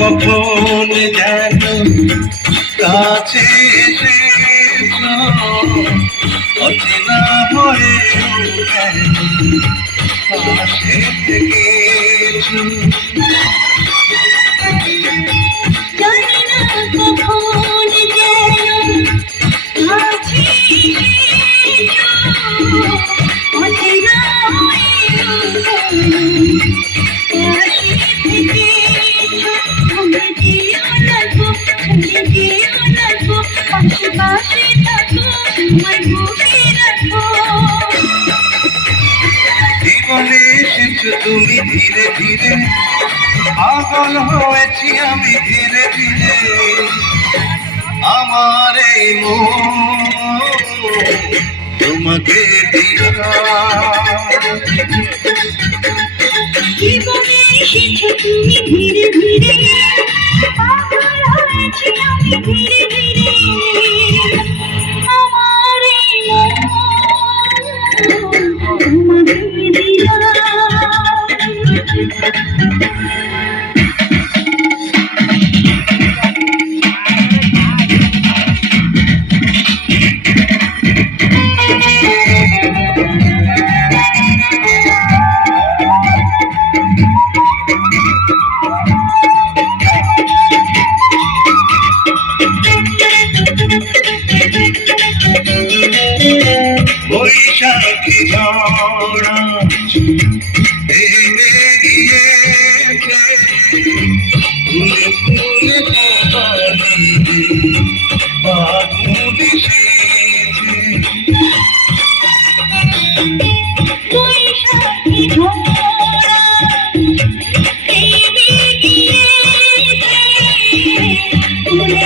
কখন যেন কাছে এসেছ অচেনা হয়ে পাশে থেকেছ জীবনে এসেছ তুমি ধীরে ধীরে পাগল হয়েছি আমি ধীরে ধীরে আমার এই মন তোমাকে জীবনে এসেছ তুমি ধীরে ধীরে পাগল হয়েছি আমি ধীরে ধীরে আমার এই মন তোমাকে দিলাম বৈশাখী ঝড় ভেবে গিয়েছে ফুলে ফুলে বাবুল এসেছে বৈশাখী ঝড় ভেবে গিয়েছে ফুলে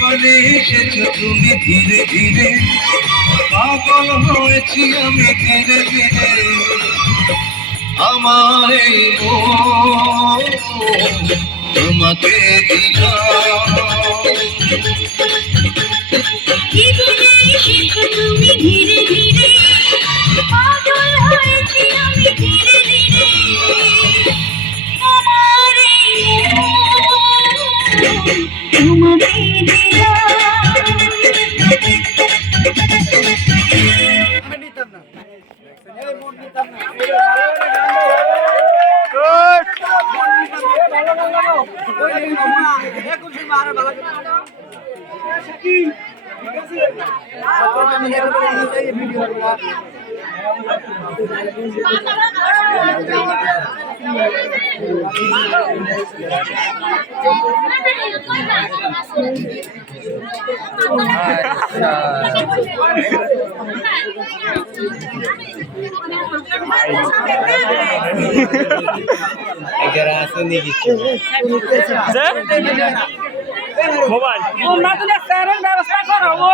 জীবনে এসেছ তুমি ধীরে ধীরে পাগল হয়েছি আমি ধীরে ধীরে আমার এই মন তোমাকে জীবনে এসেছ তুমি ধীরে ধীরে পাগল হয়েছি আমি ধীরে ধীরে আমার এই মন তোমাকে মোবাইল